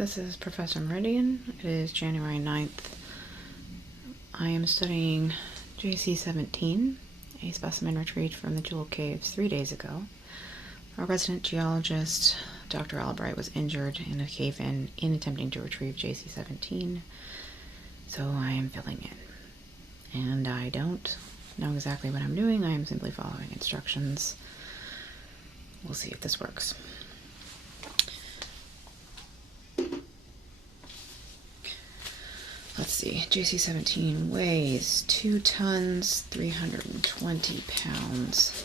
This is Professor Meridian. It is January 9th. I am studying JC17, a specimen retrieved from the Jewel Caves 3 days ago. Our resident geologist, Dr. Albright, was injured in a cave-in attempting to retrieve JC17, so I am filling in. And I don't know exactly what I'm doing. I am simply following instructions. We'll see if this works. Let's see, JC17 weighs 2 tons, 320 pounds.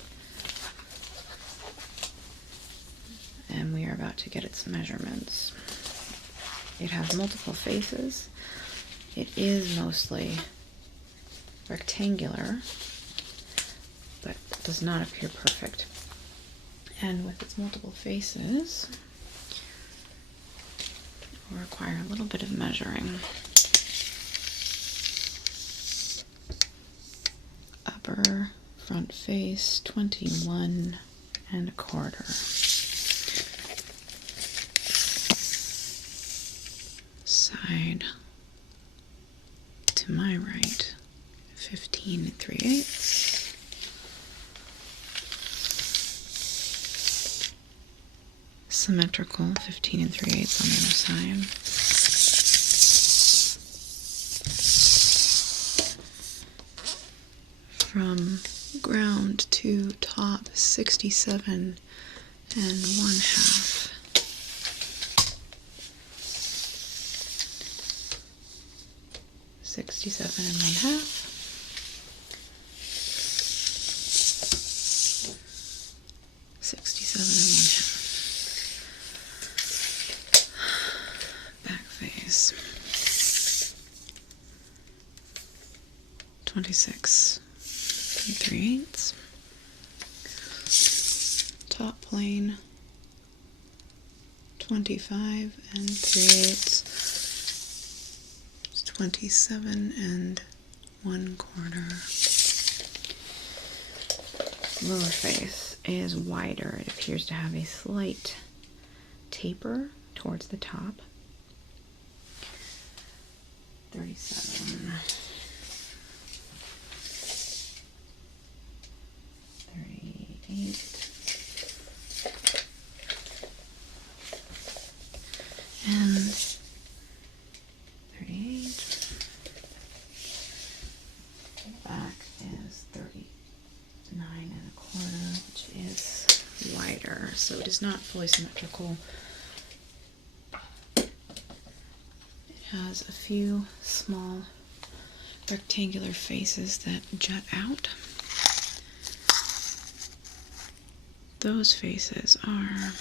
And we are about to get its measurements. It has multiple faces. It is mostly rectangular, but does not appear perfect. And with its multiple faces, it will require a little bit of measuring. Upper front face, 21 1/4. Side to my right, 15 3/8. Symmetrical, 15 3/8 on the other side. From ground to top, 67 1/2. $67 1/2. $67 1/2. Back face. 26 3/8. Top plane, 25 3/8. 27 1/4. Lower face is wider. It appears to have a slight taper towards the top. 37. 38. And 38. Back is 39 1/4, which is wider, so it is not fully symmetrical. It has a few small rectangular faces that jut out. Those faces are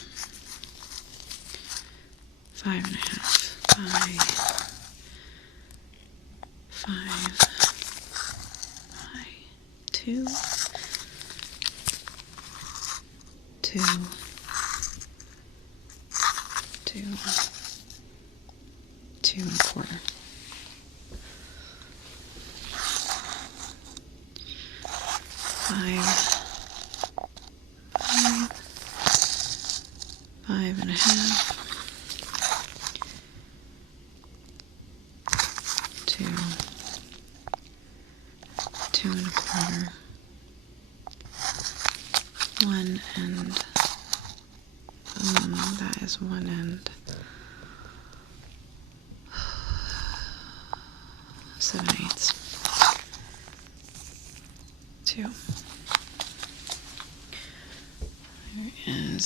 5 1/2 by 5 by 2, 2, 2, 2 1/4. Five 5 1/2. 2, 2 1/4. 1 and that is 1 and 7/8. 2. There is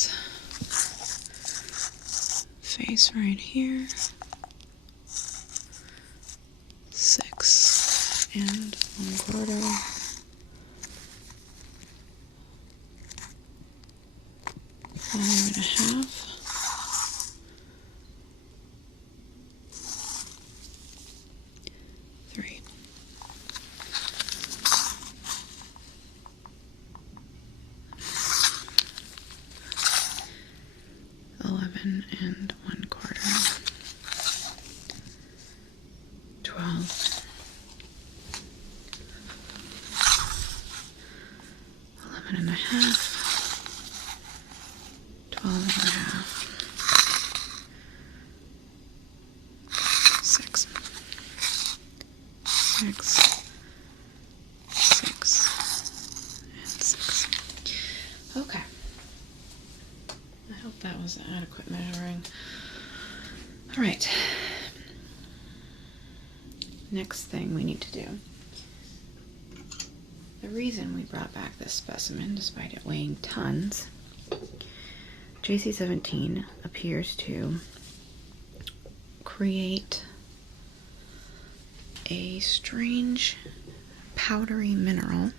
face right here. 6 1/4. 5 1/2. 3. 11 1/4. 12. 11 1/2. 12 1/2. hope that was adequate measuring. All right. Next thing we need to do. The reason we brought back this specimen, despite it weighing tons, JC17 appears to create a strange powdery mineral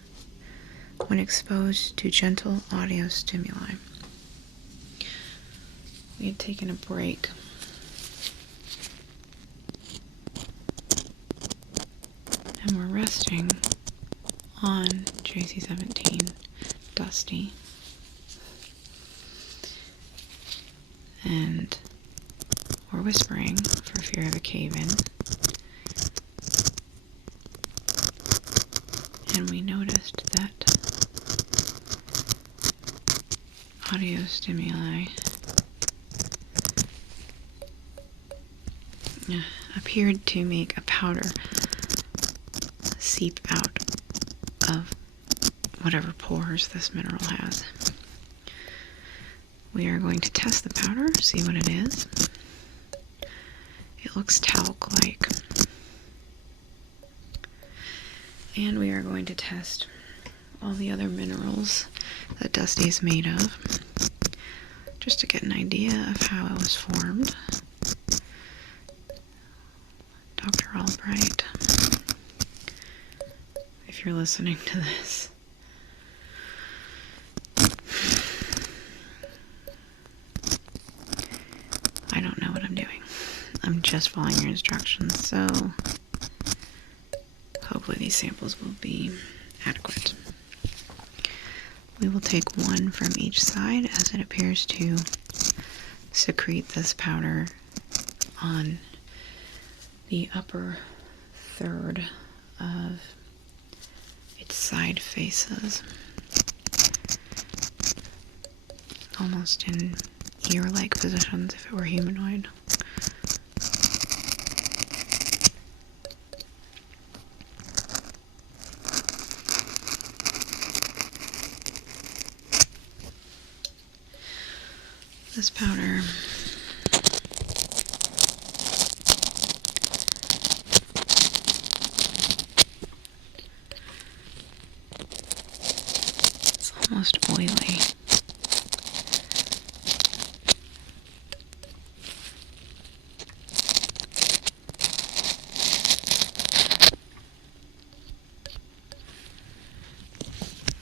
when exposed to gentle audio stimuli. We had taken a break and we're resting on JC17, Dusty, and we're whispering for fear of a cave-in, and we noticed that audio stimuli appeared to make a powder seep out of whatever pores this mineral has. We are going to test the powder, see what it is. It looks talc-like. And we are going to test all the other minerals that Dusty is made of, just to get an idea of how it was formed. Dr. Albright, if you're listening to this, I don't know what I'm doing. I'm just following your instructions, so hopefully these samples will be adequate. We will take one from each side as it appears to secrete this powder on the upper third of its side faces, almost in ear-like positions if it were humanoid. This powder it's almost oily. I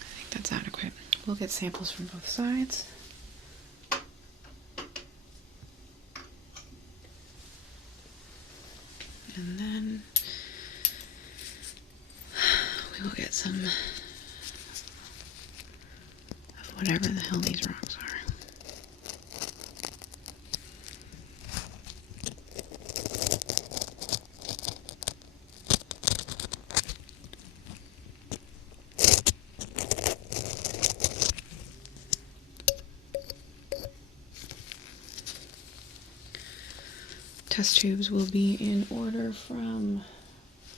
think that's adequate. We'll get samples from both sides. And then we will get some of whatever the hell these rocks are. Test tubes will be in order from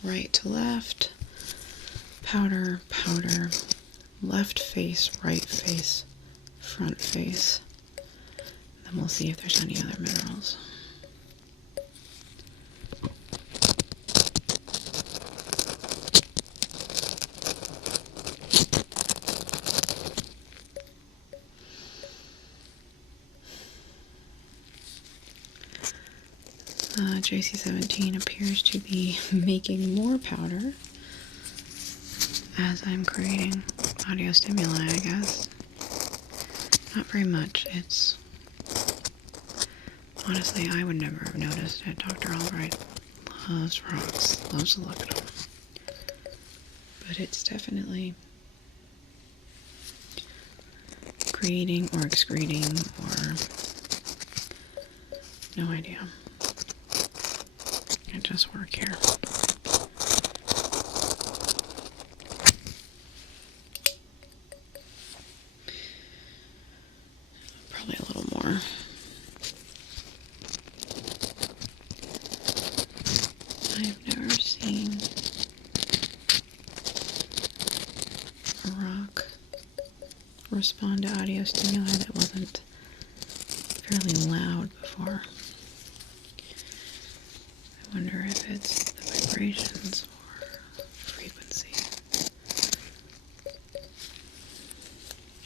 right to left. Powder, powder, left face, right face, front face. Then we'll see if there's any other minerals. JC17 appears to be making more powder as I'm creating audio stimuli, I guess. Not very much. It's... honestly, I would never have noticed it. Dr. Albright loves rocks, loves to look at them. But it's definitely creating or excreting or... no idea. I just work here. Probably a little more. I've never seen a rock respond to audio stimuli that wasn't fairly loud before. I wonder if it's the vibrations or frequency.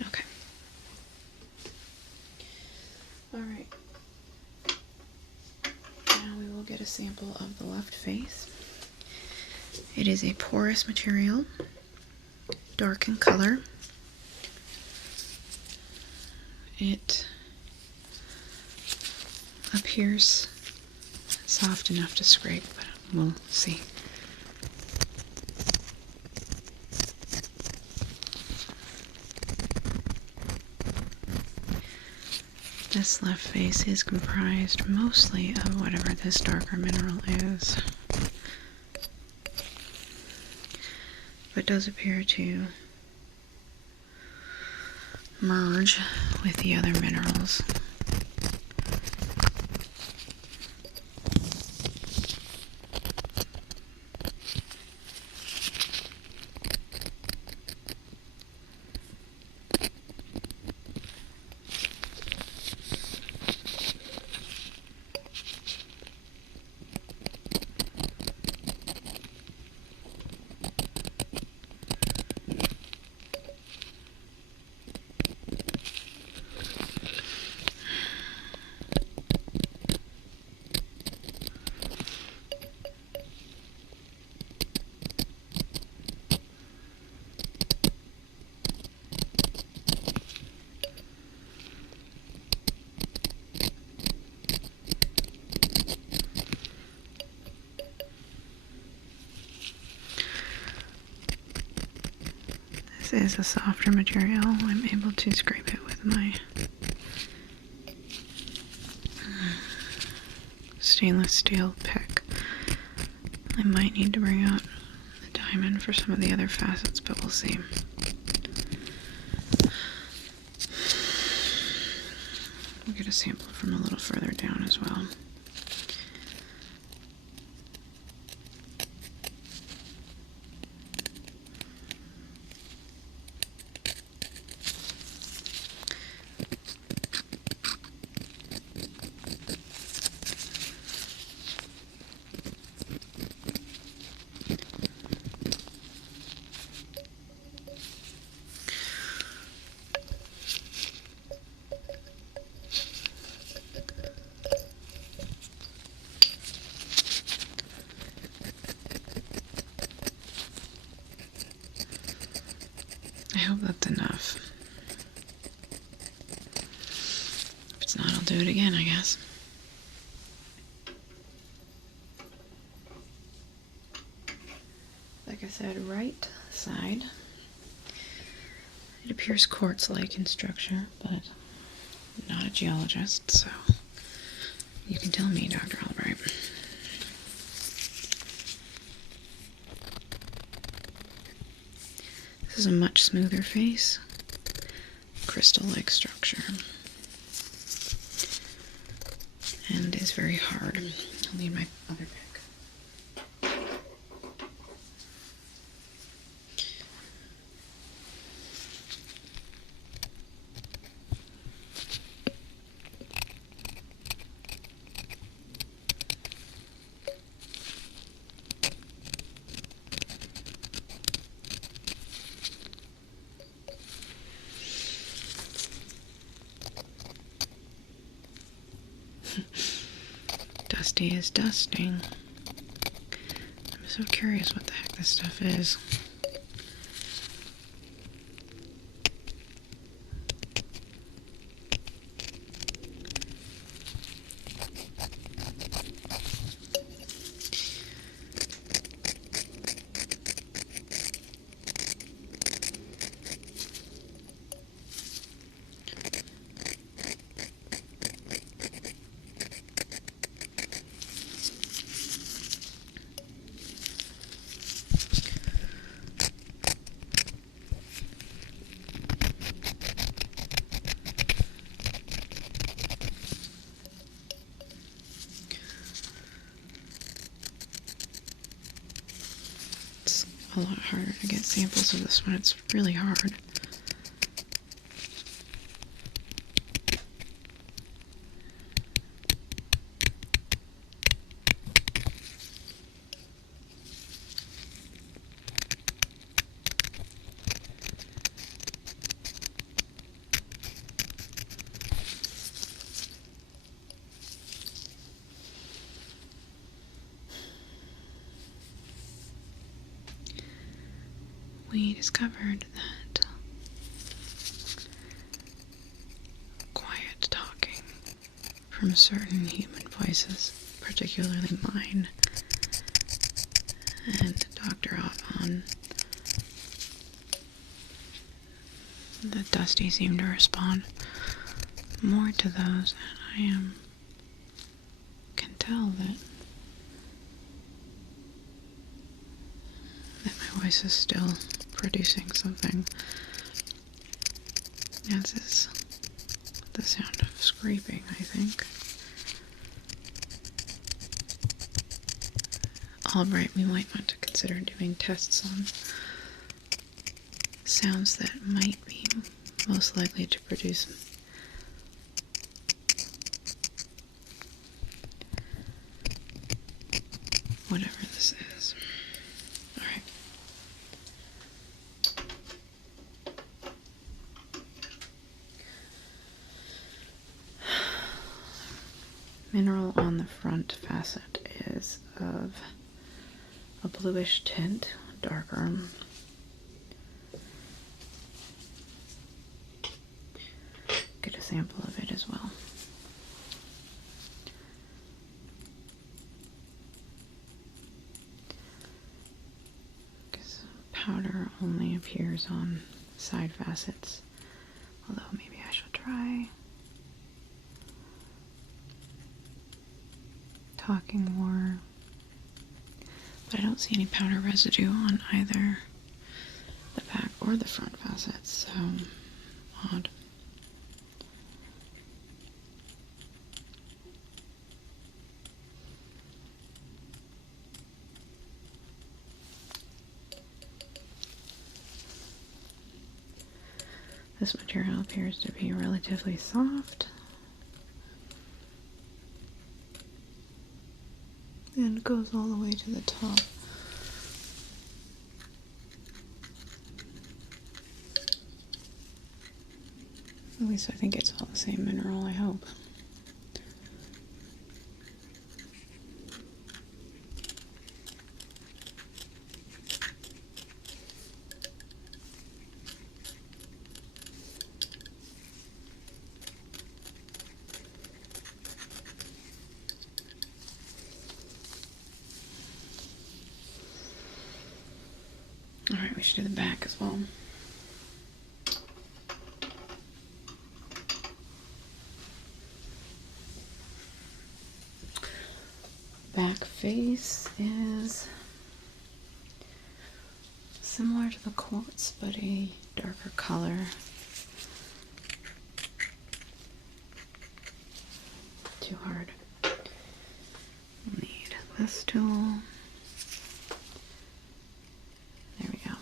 Okay. Alright. Now we will get a sample of the left face. It is a porous material, dark in color. It appears soft enough to scrape, but we'll see. This left face is comprised mostly of whatever this darker mineral is, but does appear to merge with the other minerals. This is a softer material. I'm able to scrape it with my stainless steel pick. I might need to bring out the diamond for some of the other facets, but we'll see. We'll get a sample from a little further down as well. I hope that's enough. If it's not, I'll do it again, I guess. Like I said, right side. It appears quartz-like in structure, but I'm not a geologist, so you can tell me, Dr. Albright. This is a much smoother face, crystal-like structure, and is very hard. I'll need my other pick. Dusty is dusting. I'm so curious what the heck this stuff is. A lot harder to get samples of this one. It's really hard. we discovered that quiet talking from certain human voices, particularly mine and Dr. Avon, that Dusty seemed to respond more to those, and I can tell that my voice is still producing something, as is the sound of scraping, I think. Alright, we might want to consider doing tests on sounds that might be most likely to produce whatever this is. Alright. Mineral on the front facet is of a bluish tint, darker. Get a sample of it as well. Because powder only appears on side facets, although maybe I shall try talking more. But I don't see any powder residue on either the back or the front facets, so odd. This material appears to be relatively soft and goes all the way to the top. At least I think it's all the same mineral, I hope. Alright, we should do the back as well. Back face is similar to the quartz, but a darker color. Too hard. We'll need this tool. There we go.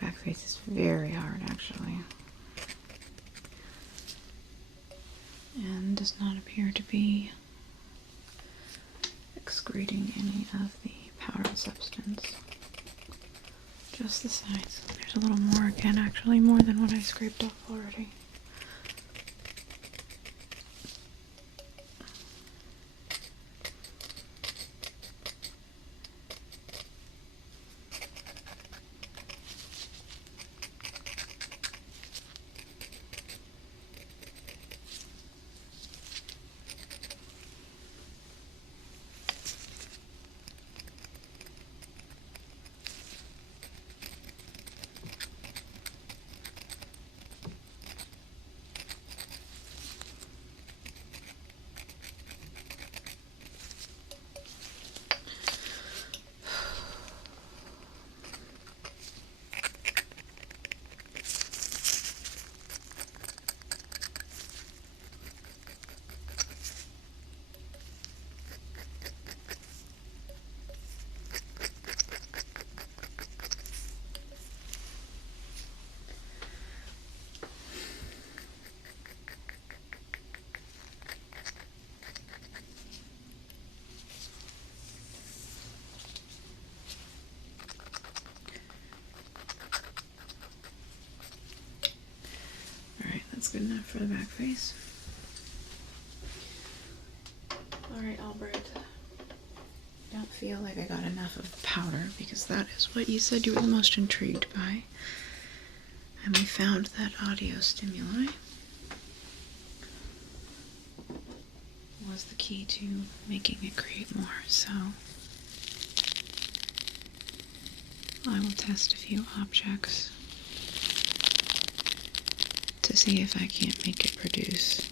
Back face is very hard, actually, and does not appear to be excreting any of the powdered substance. Just the sides. There's a little more again, actually, more than what I scraped off already. That's good enough for the back face. Albert. Don't feel like I got enough of powder because that is what you said you were the most intrigued by. And we found that audio stimuli was the key to making it create more, so I will test a few objects to see if I can't make it produce.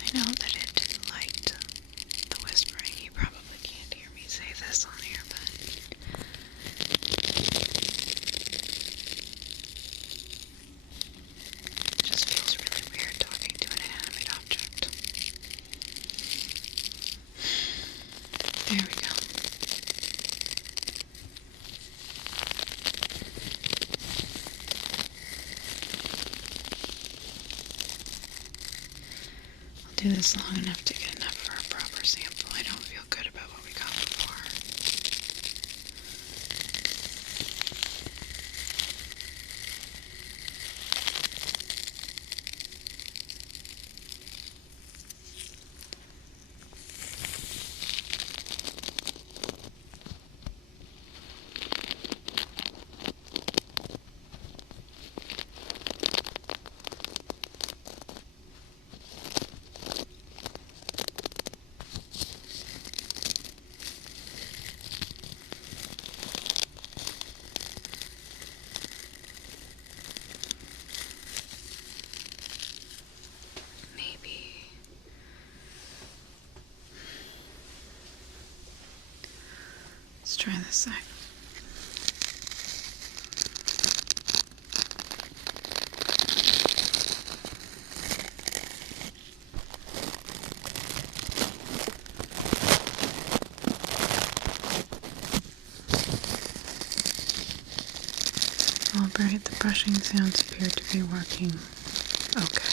I know that it liked the whispering. You probably can't hear me say this on here, but it just feels really weird talking to an inanimate object. There we go. I'll do this long enough to get enough for a proper sample. I don't feel good about what we got before. Let's try this side. Alright, the brushing sounds appear to be working okay.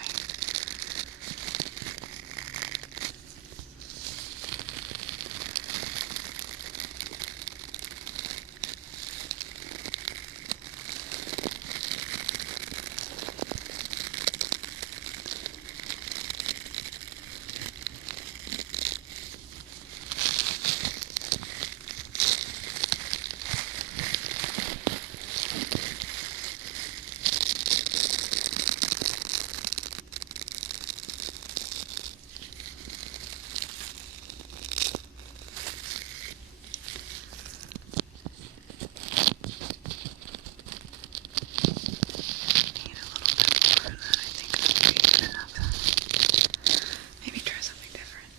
Maybe try something different.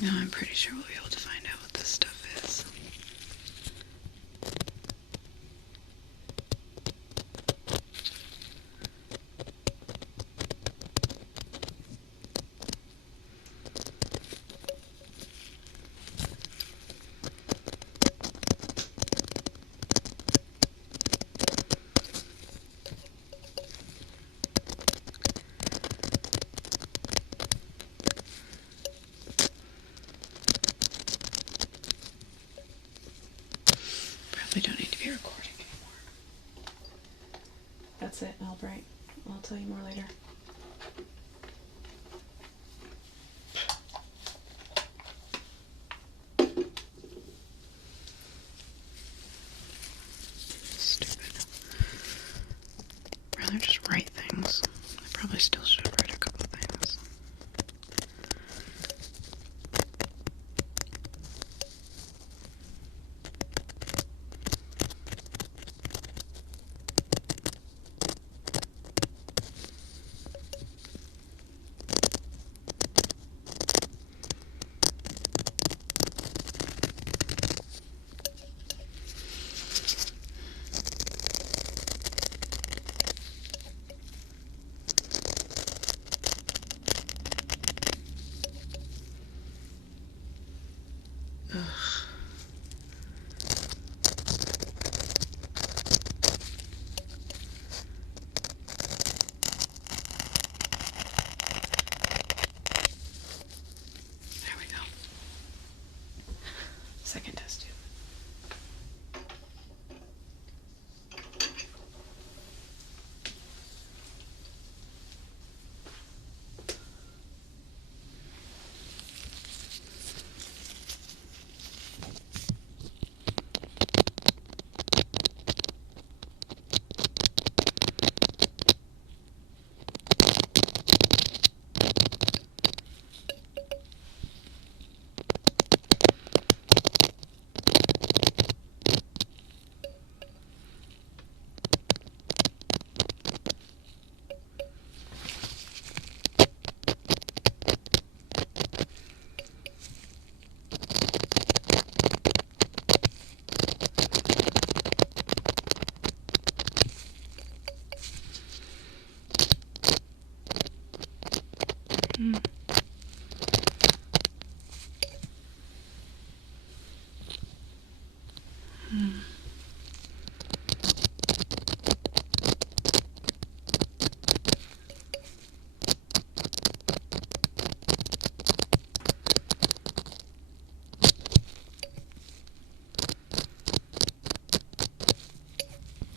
No, I'm pretty sure we'll be able to find out what this stuff is. Probably don't need to be recording anymore. That's it, Albright. I'll tell you more later. Stupid. Rather just write things. I probably still should write a couple things. Ugh. There we go. Second test tube. Mm. Mm.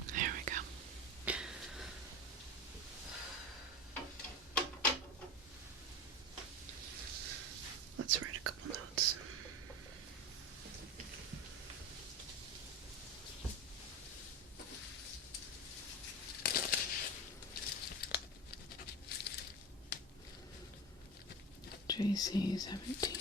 There we go. Let's write a couple notes. JC 17.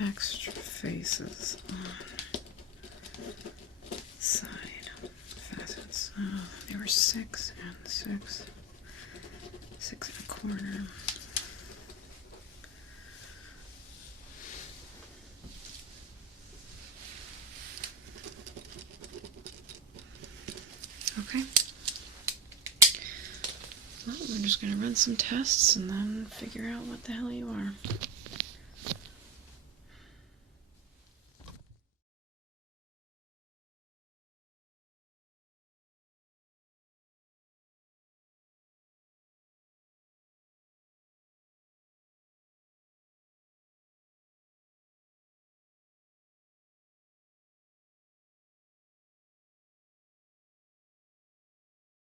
Extra faces on side facets. Oh, there were 6 and 6. 6 in a corner. Well, we're just going to run some tests and then figure out what the hell you are.